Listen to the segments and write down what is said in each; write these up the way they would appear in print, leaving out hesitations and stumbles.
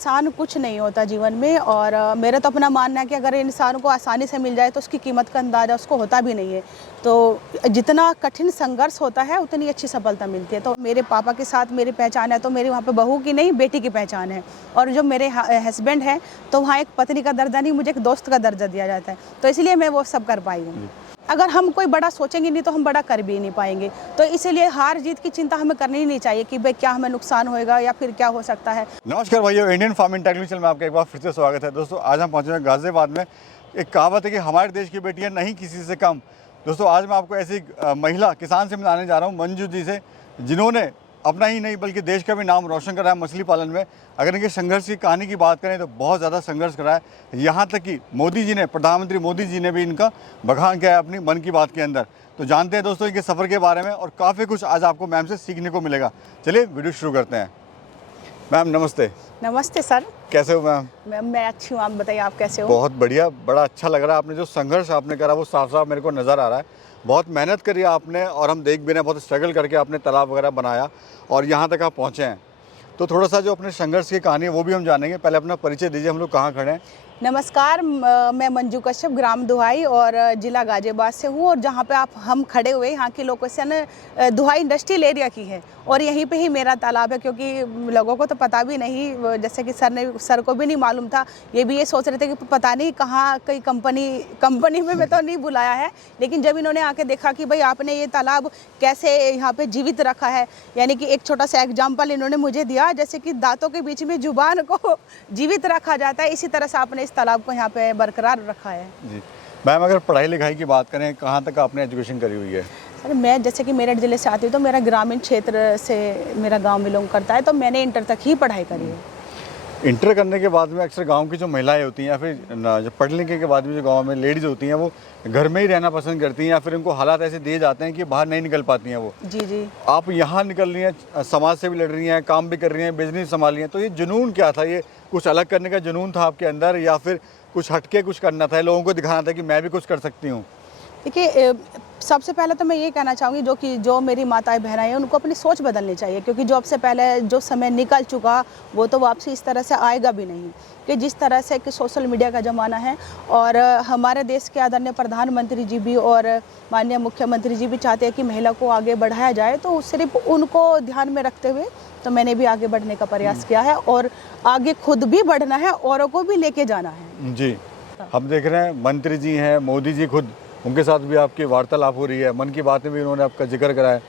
इंसान कुछ नहीं होता जीवन में और मेरा तो अपना मानना है कि अगर इंसान को आसानी से मिल जाए तो उसकी कीमत का अंदाज़ा उसको होता भी नहीं है। तो जितना कठिन संघर्ष होता है उतनी अच्छी सफलता मिलती है। तो मेरे पापा के साथ मेरी पहचान है तो मेरी वहाँ पे बहू की नहीं बेटी की पहचान है। और जो मेरे हस्बैंड हैं तो वहाँ एक पत्नी का दर्जा नहीं, मुझे एक दोस्त का दर्जा दिया जाता है। तो इसलिए मैं वो सब कर पाई हूँ। अगर हम कोई बड़ा सोचेंगे नहीं तो हम बड़ा कर भी नहीं पाएंगे। तो इसीलिए हार जीत की चिंता हमें करनी ही नहीं चाहिए कि भाई क्या हमें नुकसान होएगा या फिर क्या हो सकता है। नमस्कार भाइयों, इंडियन फार्मिंग टेक्निकल में आपका एक बार फिर से स्वागत है। दोस्तों आज हम पहुंचे हैं गाजियाबाद में। एक कहावत है कि हमारे देश की बेटियां नहीं किसी से कम। दोस्तों आज मैं आपको ऐसी महिला किसान से मिलाने जा रहा हूं, मंजू जी से, जिन्होंने अपना ही नहीं बल्कि देश का भी नाम रोशन करा है मछली पालन में। अगर इनके संघर्ष की कहानी की बात करें तो बहुत ज़्यादा संघर्ष करा है, यहाँ तक कि मोदी जी ने, प्रधानमंत्री मोदी जी ने भी इनका बखान किया है अपनी मन की बात के अंदर। तो जानते हैं दोस्तों इनके सफ़र के बारे में और काफ़ी कुछ आज आपको मैम से सीखने को मिलेगा। चलिए वीडियो शुरू करते हैं। मैम नमस्ते। नमस्ते सर। कैसे हो मैम? मैं अच्छी हूँ, आप बताइए आप कैसे हो? बहुत बढ़िया, बड़ा अच्छा लग रहा है। आपने जो संघर्ष आपने करा वो साफ साफ मेरे को नज़र आ रहा है। बहुत मेहनत करी आपने और हम देख भी रहे हैं, बहुत स्ट्रगल करके आपने तालाब वगैरह बनाया और यहाँ तक आप पहुँचे हैं। तो थोड़ा सा जो अपने संघर्ष की कहानी है वो भी हम जानेंगे। पहले अपना परिचय दीजिए, हम लोग कहाँ खड़े हैं? नमस्कार, मैं मंजू कश्यप, ग्राम दुहाई और ज़िला गाजियाबाद से हूँ। और जहाँ पे हम खड़े हुए यहाँ की लोकेशन दुहाई इंडस्ट्रियल एरिया की है और यहीं पे ही मेरा तालाब है। क्योंकि लोगों को तो पता भी नहीं, जैसे कि सर को भी नहीं मालूम था। ये सोच रहे थे कि पता नहीं कहाँ कई कंपनी में तो नहीं बुलाया है। लेकिन जब इन्होंने आके देखा कि भाई आपने ये तालाब कैसे यहाँ पे जीवित रखा है, यानी कि एक छोटा सा एग्जाम्पल इन्होंने मुझे दिया, जैसे कि दांतों के बीच में जुबान को जीवित रखा जाता है, इसी तरह से आपने तालाब को यहाँ पे बरकरार रखा है। जी मैम, अगर पढ़ाई लिखाई की बात करें, कहाँ तक आपने एजुकेशन करी हुई है? सर मैं जैसे कि मेरठ ज़िले से आती हूँ तो मेरा ग्रामीण क्षेत्र से मेरा गांव बिलोंग करता है, तो मैंने इंटर तक ही पढ़ाई करी है। इंटर करने के बाद में अक्सर गांव की जो महिलाएं होती हैं या फिर जब पढ़ लिखने के बाद भी जो गांव में लेडीज़ होती हैं वो घर में ही रहना पसंद करती हैं या फिर उनको हालात ऐसे दिए जाते हैं कि बाहर नहीं निकल पाती हैं वो। जी आप यहाँ निकल रही हैं, समाज से भी लड़ रही हैं, काम भी कर रही हैं, बिजनेस संभाल रही हैं। तो ये जुनून क्या था? ये कुछ अलग करने का जुनून था आपके अंदर या फिर कुछ हटके कुछ करना था, लोगों को दिखाना था कि मैं भी कुछ कर सकती हूँ? देखिए, सबसे पहले तो मैं ये कहना चाहूँगी जो मेरी माताएं बहनें हैं उनको अपनी सोच बदलनी चाहिए। क्योंकि जो अब से पहले जो समय निकल चुका वो तो वापसी इस तरह से आएगा भी नहीं। कि जिस तरह से कि सोशल मीडिया का ज़माना है और हमारे देश के आदरणीय प्रधानमंत्री जी भी और माननीय मुख्यमंत्री जी भी चाहते हैं कि महिला को आगे बढ़ाया जाए, तो सिर्फ उनको ध्यान में रखते हुए तो मैंने भी आगे बढ़ने का प्रयास किया है और आगे खुद भी बढ़ना है, औरों को भी लेके जाना है। जी हम देख रहे हैं मंत्री जी हैं, मोदी जी खुद, उनके साथ भी आपकी वार्तालाप हो रही है, मन की बात में भी उन्होंने आपका जिक्र करा है।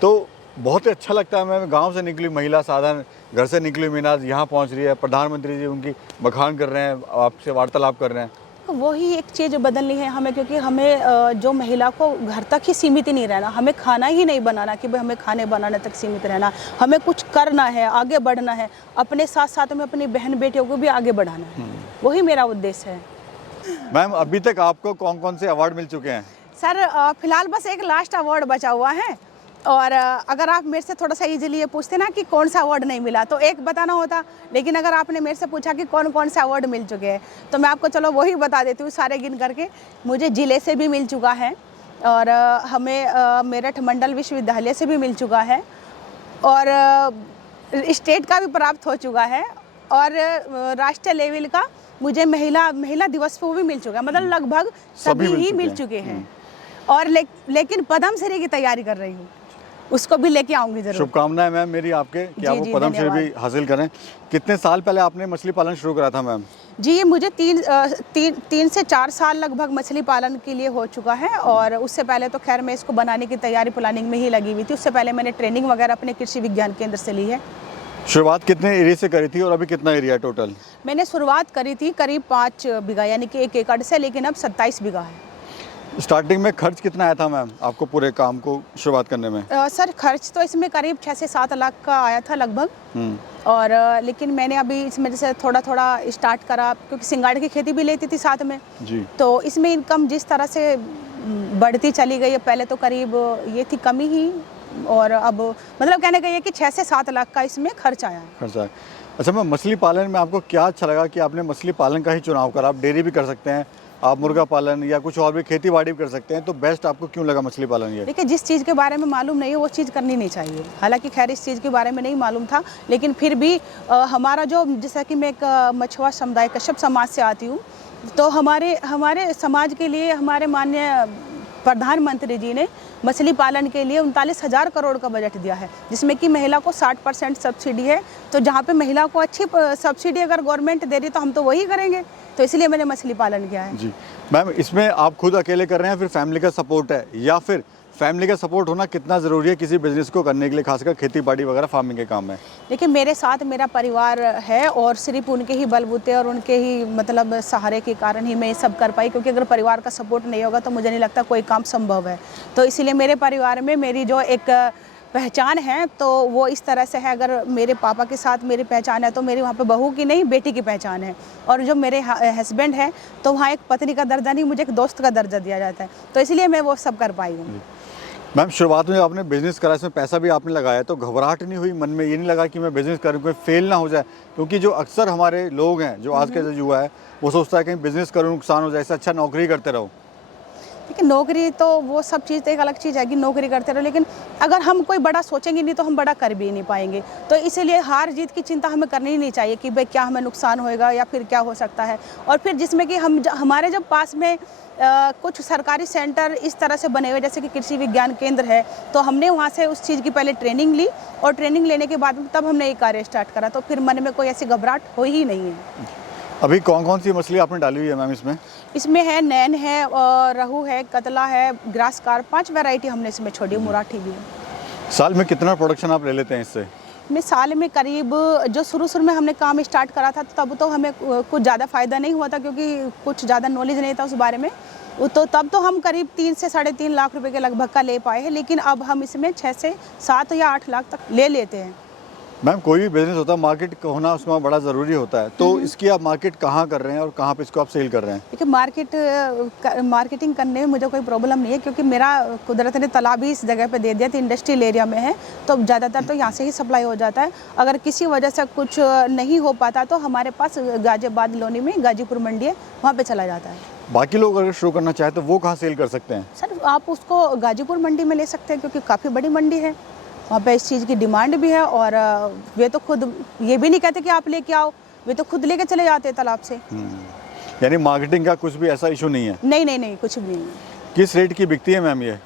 तो बहुत ही अच्छा लगता है। मैं गांव से निकली महिला, साधारण घर से निकली मीनाज यहाँ पहुँच रही है, प्रधानमंत्री जी उनकी बखान कर रहे हैं, आपसे वार्तालाप कर रहे हैं। तो वही एक चीज़ बदलनी है हमें। क्योंकि हमें जो महिला को घर तक ही सीमित ही नहीं रहना, हमें खाना ही नहीं बनाना कि भाई हमें खाने बनाने तक सीमित रहना, हमें कुछ करना है, आगे बढ़ना है, अपने साथ साथ में अपनी बहन बेटियों को भी आगे बढ़ाना है। वही मेरा उद्देश्य है। मैम अभी तक आपको कौन कौन से अवार्ड मिल चुके हैं? सर फिलहाल बस एक लास्ट अवार्ड बचा हुआ है और अगर आप मेरे से थोड़ा सा इजीली ये पूछते ना कि कौन सा अवार्ड नहीं मिला तो एक बताना होता। लेकिन अगर आपने मेरे से पूछा कि कौन कौन से अवार्ड मिल चुके हैं तो मैं आपको चलो वही बता देती हूँ सारे गिन करके। मुझे जिले से भी मिल चुका है और हमें मेरठ मंडल विश्वविद्यालय से भी मिल चुका है और स्टेट का भी प्राप्त हो चुका है और राष्ट्रीय लेवल का मुझे महिला दिवस पे भी मिल चुका है। मतलब लगभग सभी ही मिल चुके हैं और लेकिन पद्म श्री की तैयारी कर रही हूँ, उसको भी लेके आऊंगी जरूर। शुभकामनाएं मैम मेरी आपके कि आप वो पद्म श्री भी हासिल करें। कितने साल पहले आपने मछली पालन शुरू करा था मैम? जी ये मुझे तीन से 4 साल लगभग मछली पालन के लिए हो चुका है और उससे पहले तो खैर मैं इसको बनाने की तैयारी प्लानिंग में ही लगी हुई थी। उससे पहले मैंने ट्रेनिंग वगैरह अपने कृषि विज्ञान केंद्र से ली है। शुरुआत कितने एरिया से करी थी और अभी कितना एरिया टोटल? मैंने शुरुआत करी थी करीब 5 बीघा यानी कि 1 एकड़ से, लेकिन अब 27 बीघा है। स्टार्टिंग में खर्च कितना आया था मैम आपको पूरे काम को शुरुआत करने में? सर खर्च तो इसमें करीब 6 से 7 लाख का आया था लगभग। और लेकिन मैंने अभी इसमें जैसे थोड़ा स्टार्ट करा क्योंकि सिंगाड़े की खेती भी लेती थी साथ में जी। तो इसमें इनकम जिस तरह से बढ़ती चली गई है, पहले तो करीब ये थी कमी ही और अब मतलब कहने का ये कि 6 से 7 लाख का इसमें खर्च आया अच्छा मैम, मछली पालन में आपको क्या अच्छा लगा कि आपने मछली पालन का ही चुनाव करा? आप डेयरी भी कर सकते हैं, आप मुर्गा पालन या कुछ और भी खेती बाड़ी भी कर सकते हैं, तो बेस्ट आपको क्यों लगा मछली पालन ये? देखिए, जिस चीज़ के बारे में मालूम नहीं है वो चीज़ करनी नहीं चाहिए। हालांकि खैर इस चीज़ के बारे में नहीं मालूम था, लेकिन फिर भी हमारा जो, जैसा कि मैं एक मछुआ समुदाय कश्यप समाज से आती हूँ, तो हमारे समाज के लिए हमारे माननीय प्रधानमंत्री जी ने मछली पालन के लिए 39,000 करोड़ का बजट दिया है, जिसमें कि महिला को 60% सब्सिडी है। तो जहाँ पे महिला को अच्छी सब्सिडी अगर गवर्नमेंट दे रही तो हम तो वही करेंगे, तो इसलिए मैंने मछली पालन किया है। जी मैम, इसमें आप खुद अकेले कर रहे हैं, फिर फैमिली का सपोर्ट है, या फिर फैमिली का सपोर्ट होना कितना ज़रूरी है किसी बिजनेस को करने के लिए, खासकर खेती बाड़ी वगैरह फार्मिंग के काम में? देखिए, मेरे साथ मेरा परिवार है और सिर्फ उनके ही बलबूते और उनके ही मतलब सहारे के कारण ही मैं ये सब कर पाई, क्योंकि अगर परिवार का सपोर्ट नहीं होगा तो मुझे नहीं लगता कोई काम संभव है। तो इसीलिए मेरे परिवार में मेरी जो एक पहचान है तो वो इस तरह से है, अगर मेरे पापा के साथ मेरी पहचान है तो मेरी वहाँ पे बहू की नहीं बेटी की पहचान है, और जो मेरे हस्बैंड है तो वहाँ एक पत्नी का दर्जा नहीं, मुझे एक दोस्त का दर्जा दिया जाता है, तो इसलिए मैं वो सब कर पाई हूँ। मैम, शुरुआत में आपने बिजनेस करा, इसमें पैसा भी आपने लगाया, तो घबराहट नहीं हुई मन में? ये नहीं लगा कि मैं बिजनेस करूँ कोई फेल ना हो जाए? क्योंकि जो अक्सर हमारे लोग हैं, जो आज का जो युवा है, वो सोचता है कहीं बिजनेस करूँ नुकसान हो जाए, इससे अच्छा नौकरी करते रहो। देखिए, नौकरी तो वो सब चीज़ तो एक अलग चीज़ है कि नौकरी करते रहो, लेकिन अगर हम कोई बड़ा सोचेंगे नहीं तो हम बड़ा कर भी नहीं पाएंगे। तो इसीलिए हार जीत की चिंता हमें करनी ही नहीं चाहिए कि भाई क्या हमें नुकसान होएगा या फिर क्या हो सकता है। और फिर जिसमें कि हमारे जब पास में कुछ सरकारी सेंटर इस तरह से बने हुए, जैसे कि कृषि विज्ञान केंद्र है, तो हमने वहाँ से उस चीज़ की पहले ट्रेनिंग ली, और ट्रेनिंग लेने के बाद तब हमने ये कार्य स्टार्ट करा, तो फिर मन में कोई ऐसी घबराहट हो ही नहीं है। अभी कौन कौन सी मछली आपने डाली हुई है मैम इसमें? इसमें है नैन है, और रहू है, कतला है, ग्रास कार्प, 5 वैरायटी हमने इसमें छोड़ी, मुराठी भी है। साल में कितना प्रोडक्शन आप ले लेते हैं इससे? मैं साल में करीब, जो शुरू में हमने काम स्टार्ट करा था तब तो हमें कुछ ज़्यादा फ़ायदा नहीं हुआ था, क्योंकि कुछ ज़्यादा नॉलेज नहीं था उस बारे में, तो तब तो हम करीब 3 से 3.5 लाख रुपए के लगभग का ले पाए हैं, लेकिन अब हम इसमें 6 से 7 या 8 लाख तक ले लेते हैं। मैम, कोई भी बिजनेस होता है, मार्केट होना उसमें बड़ा ज़रूरी होता है, तो इसकी आप मार्केट कहाँ कर रहे हैं और कहाँ पे इसको आप सेल कर रहे हैं? देखिए, मार्केटिंग करने में मुझे कोई प्रॉब्लम नहीं है, क्योंकि मेरा कुदरत ने तालाब ही इस जगह पे दे दिया, तो इंडस्ट्रियल एरिया में है, तो ज़्यादातर तो यहाँ से ही सप्लाई हो जाता है। अगर किसी वजह से कुछ नहीं हो पाता तो हमारे पास गाजियाबाद लोनी में गाजीपुर मंडी है, वहाँ पर चला जाता है। बाकी लोग अगर शुरू करना चाहे तो वो कहाँ सेल कर सकते हैं? सर, आप उसको गाजीपुर मंडी में ले सकते हैं, क्योंकि काफ़ी बड़ी मंडी है, वहाँ पे इस चीज़ की डिमांड भी है, और वे तो खुद ये भी नहीं कहते कि आप लेके आओ, वे तो खुद लेके चले जाते हैं तालाब से। यानी मार्केटिंग का कुछ भी ऐसा इशू नहीं है? नहीं, कुछ भी नहीं। किस रेट की बिकती है मैम ये?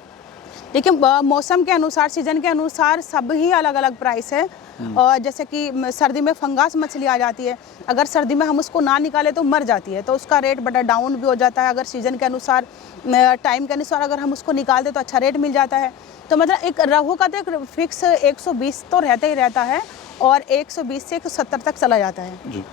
देखिए, मौसम के अनुसार, सीजन के अनुसार सब ही अलग अलग प्राइस है। और जैसे कि सर्दी में फंगास मछली आ जाती है, अगर सर्दी में हम उसको ना निकाले तो मर जाती है, तो उसका रेट बड़ा डाउन भी हो जाता है। अगर सीजन के अनुसार, टाइम के अनुसार अगर हम उसको निकाल दे तो अच्छा रेट मिल जाता है। तो मतलब एक रहू का तो एक फिक्स 120 तो रहता ही रहता है, और 120 से 170 तक चला जाता है। जी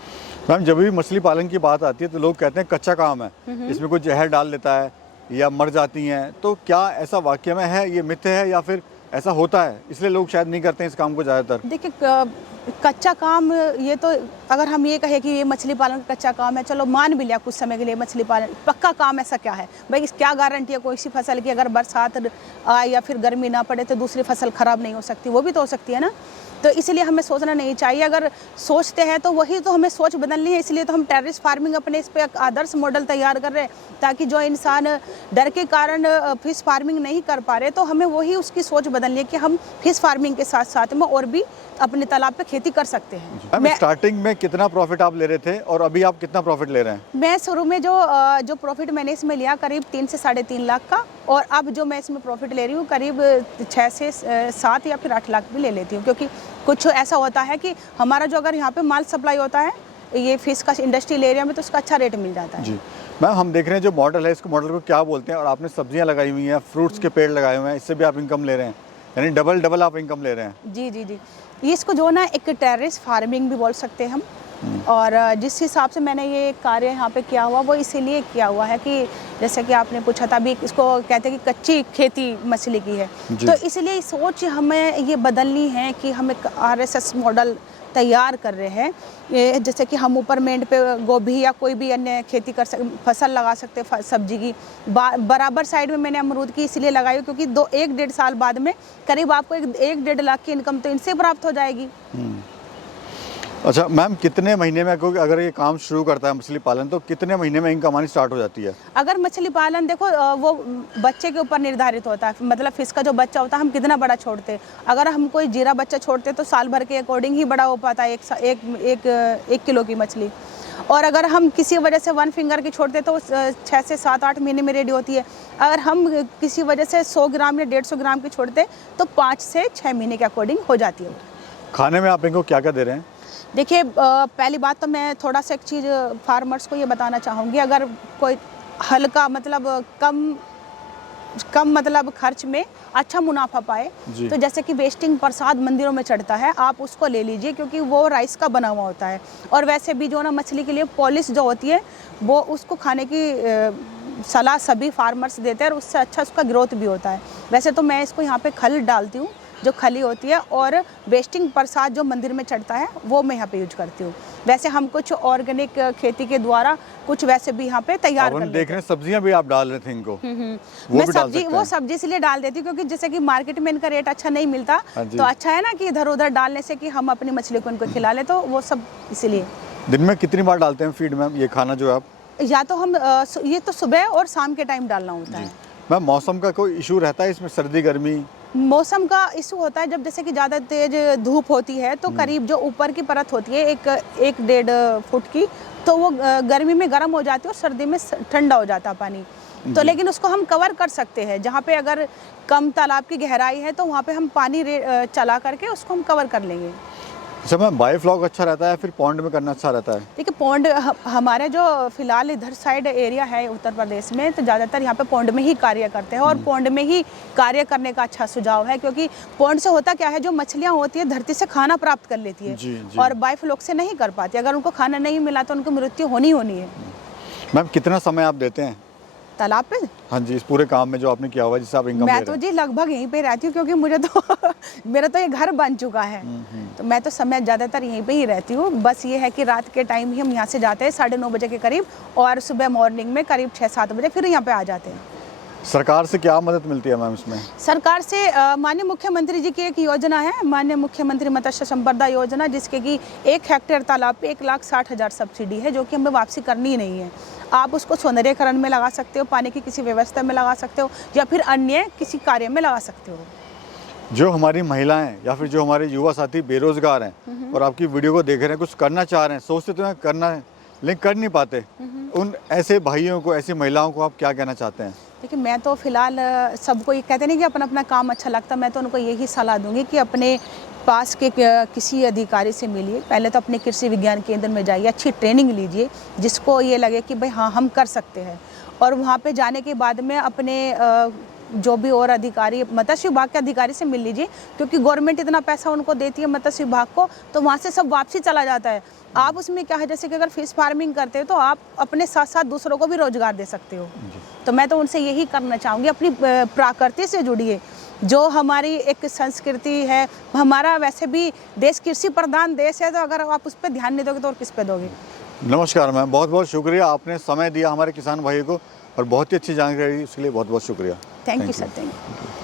मैम, जब भी मछली पालन की बात आती है तो लोग कहते हैं कच्चा काम है, इसमें कोई जहर डाल देता है या मर जाती हैं, तो क्या ऐसा वाकई में है, ये मिथ है या फिर ऐसा होता है इसलिए लोग शायद नहीं करते हैं इस काम को ज़्यादातर? देखिए, कच्चा काम, ये तो अगर हम ये कहें कि ये मछली पालन का कच्चा काम है, चलो मान भी लिया कुछ समय के लिए। मछली पालन पक्का काम ऐसा क्या है भाई? इस क्या गारंटी है कोई सी फसल की, अगर बरसात आए या फिर गर्मी ना पड़े तो दूसरी फसल खराब नहीं हो सकती? वो भी तो हो सकती है ना। तो इसलिए हमें सोचना नहीं चाहिए, अगर सोचते हैं तो वही तो हमें सोच बदलनी है। इसलिए तो हम टेरेस फार्मिंग अपने इस पे आदर्श मॉडल तैयार कर रहे हैं, ताकि जो इंसान डर के कारण फिश फार्मिंग नहीं कर पा रहे, तो हमें वही उसकी सोच बदलनी है कि हम फिश फार्मिंग के साथ साथ में और भी अपने तालाब पे खेती कर सकते हैं। मैं स्टार्टिंग में कितना प्रॉफिट आप ले रहे थे और अभी आप कितना प्रॉफिट ले रहे हैं? मैं शुरू में जो प्रॉफिट मैंने इसमें लिया करीब 3 से 3.5 लाख का, और अब जो मैं इसमें प्रॉफिट ले रही हूँ करीब 6 से 7 या फिर 8 लाख भी ले लेती हूँ। क्योंकि कुछ ऐसा होता है कि हमारा जो अगर यहाँ पे माल सप्लाई होता है ये फिश का इंडस्ट्रियल एरिया में, तो उसका अच्छा रेट मिल जाता है। जी मैम, हम देख रहे हैं जो मॉडल है, इसको मॉडल को क्या बोलते हैं? और आपने सब्जियां लगाई हुई हैं, फ्रूट्स के पेड़ लगाए हुए हैं, इससे भी आप इनकम ले रहे हैं, यानी डबल आप इनकम ले रहे हैं। जी, ये इसको जो ना एक टेरेस फार्मिंग भी बोल सकते हैं हम। और जिस हिसाब से मैंने ये कार्य यहाँ पे किया हुआ, वो इसीलिए किया हुआ है कि जैसे कि आपने पूछा था अभी, इसको कहते हैं कि कच्ची खेती मछली की है, तो इसलिए सोच हमें ये बदलनी है कि हम एक RSS मॉडल तैयार कर रहे हैं। ये जैसे कि हम ऊपर मेंढ पे गोभी या कोई भी अन्य खेती कर फसल लगा सकते हैं सब्जी की। बराबर साइड में मैंने अमरूद की इसलिए लगाई क्योंकि 1-1.5 साल बाद में करीब आपको 1-1.5 लाख की इनकम तो इनसे प्राप्त हो जाएगी। अच्छा मैम, कितने महीने में कोई अगर ये काम शुरू करता है मछली पालन, तो कितने महीने में इनकम कमानी स्टार्ट हो जाती है? अगर मछली पालन देखो वो बच्चे के ऊपर निर्धारित होता है, मतलब फिश का जो बच्चा होता है हम कितना बड़ा छोड़ते हैं। अगर हम कोई जीरा बच्चा छोड़ते तो साल भर के अकॉर्डिंग ही बड़ा हो पाता है एक किलो की मछली। और अगर हम किसी वजह से 1 फिंगर की छोड़ते तो 6 से 7-8 महीने में रेडी होती है। अगर हम किसी वजह से 100 ग्राम या 150 ग्राम की छोड़ते तो 5 से 6 महीने के अकॉर्डिंग हो जाती है। खाने में आप इनको क्या क्या दे रहे हैं? देखिए पहली बात तो मैं थोड़ा सा एक चीज़ फार्मर्स को ये बताना चाहूँगी, अगर कोई हल्का मतलब कम मतलब खर्च में अच्छा मुनाफा पाए तो जैसे कि वेस्टिंग प्रसाद मंदिरों में चढ़ता है, आप उसको ले लीजिए क्योंकि वो राइस का बना हुआ होता है। और वैसे भी जो ना मछली के लिए पॉलिश जो होती है वो उसको खाने की सलाह सभी फार्मर्स देते हैं और उससे अच्छा उसका ग्रोथ भी होता है। वैसे तो मैं इसको यहाँ पे खल डालती हूँ जो खली होती है, और वेस्टिंग प्रसाद जो मंदिर में चढ़ता है वो मैं यहाँ पे यूज करती हूँ। वैसे हम कुछ ऑर्गेनिक खेती के द्वारा कुछ वैसे भी यहाँ पे तैयार कर देख रहे हैं सब्जियां भी आप डाल रहे थे इनको। वो सब्जी इसलिए डाल देती हूँ क्योंकि जैसे कि मार्केट में इनका रेट अच्छा नहीं मिलता, तो अच्छा है ना कि इधर उधर डालने से कि हम अपनी मछली को इनको खिला ले, तो वो सब इसीलिए। दिन में कितनी बार डालते हैं फीड मैम ये खाना जो आप? या तो हम ये तो सुबह और शाम के टाइम डालना होता है। मैम मौसम का कोई इशू रहता है इसमें, सर्दी गर्मी? मौसम का इशू होता है जब जैसे कि ज़्यादा तेज धूप होती है तो करीब जो ऊपर की परत होती है 1-1.5 फुट की, तो वो गर्मी में गर्म हो जाती है और सर्दी में ठंडा हो जाता है पानी। तो लेकिन उसको हम कवर कर सकते हैं, जहाँ पे अगर कम तालाब की गहराई है तो वहाँ पे हम पानी चला करके उसको हम कवर कर लेंगे। अच्छा मैम, बायोफ्लॉक अच्छा रहता है फिर पॉन्ड में करना अच्छा रहता है? देखिए पॉन्ड हमारे जो फिलहाल इधर साइड एरिया है उत्तर प्रदेश में, तो ज़्यादातर यहाँ पे पॉन्ड में ही कार्य करते हैं और पॉन्ड में ही कार्य करने का अच्छा सुझाव है, क्योंकि पॉन्ड से होता क्या है, जो मछलियाँ होती है धरती से खाना प्राप्त कर लेती है जी। और बायोफ्लॉक से नहीं कर पाती। अगर उनको खाना नहीं मिला तो उनकी मृत्यु होनी है। मैम कितना समय आप देते हैं तालाब पे? हाँ जी, इस पूरे काम में जो आपने किया हुआ है जिससे आप इनकम ले रहे हैं? मैं तो जी लगभग यहीं पे रहती हूँ क्योंकि मुझे तो मेरा तो ये घर बन चुका है, तो मैं तो समय ज़्यादातर यहीं पे ही रहती हूँ। बस ये है कि रात के टाइम ही हम यहाँ से जाते हैं 9:30 बजे के करीब, और सुबह मॉर्निंग में करीब 6-7 बजे फिर यहाँ पे आ जाते हैं। सरकार से क्या मदद मिलती है मैम इसमें? सरकार से माननीय मुख्यमंत्री जी की एक योजना है, माननीय मुख्यमंत्री मत्स्य संपदा योजना, जिसके कि 1 हेक्टेयर तालाब पे 1,60,000 सब्सिडी है, जो कि हमें वापसी करनी ही नहीं है। आप उसको सौंदर्यीकरण में लगा सकते हो, पानी की किसी व्यवस्था में लगा सकते हो, या फिर अन्य किसी कार्य में लगा सकते हो। जो हमारी महिलाएं या फिर जो हमारे युवा साथी बेरोजगार हैं और आपकी वीडियो को देख रहे हैं, कुछ करना चाह रहे हैं, सोचते तो हैं करना है लेकिन कर नहीं पाते, उन ऐसे भाइयों को, ऐसी महिलाओं को आप क्या कहना चाहते हैं? देखिए मैं तो फिलहाल सबको ये कहते नहीं कि अपना अपना काम अच्छा लगता, मैं तो उनको यही सलाह दूंगी कि अपने पास के किसी अधिकारी से मिलिए, पहले तो अपने कृषि विज्ञान केंद्र में जाइए, अच्छी ट्रेनिंग लीजिए जिसको ये लगे कि भाई हाँ हम कर सकते हैं, और वहाँ पे जाने के बाद में अपने जो भी और अधिकारी, मत्स्य विभाग के अधिकारी से मिल लीजिए, क्योंकि गवर्नमेंट इतना पैसा उनको देती है मत्स्य विभाग को, तो वहाँ से सब वापसी चला जाता है। आप उसमें क्या है, जैसे कि अगर फिश फार्मिंग करते हो तो आप अपने साथ साथ दूसरों को भी रोजगार दे सकते हो। तो मैं तो उनसे यही करना चाहूँगी, अपनी प्रकृति से जुड़िए, जो हमारी एक संस्कृति है। हमारा वैसे भी देश कृषि प्रधान देश है, तो अगर आप उस पर ध्यान नहीं दोगे तो और किस पे दोगे। नमस्कार मैम, बहुत बहुत शुक्रिया, आपने समय दिया हमारे किसान भाइयों को और बहुत ही अच्छी जानकारी, इसके लिए बहुत बहुत शुक्रिया। Thank you sir, thank you.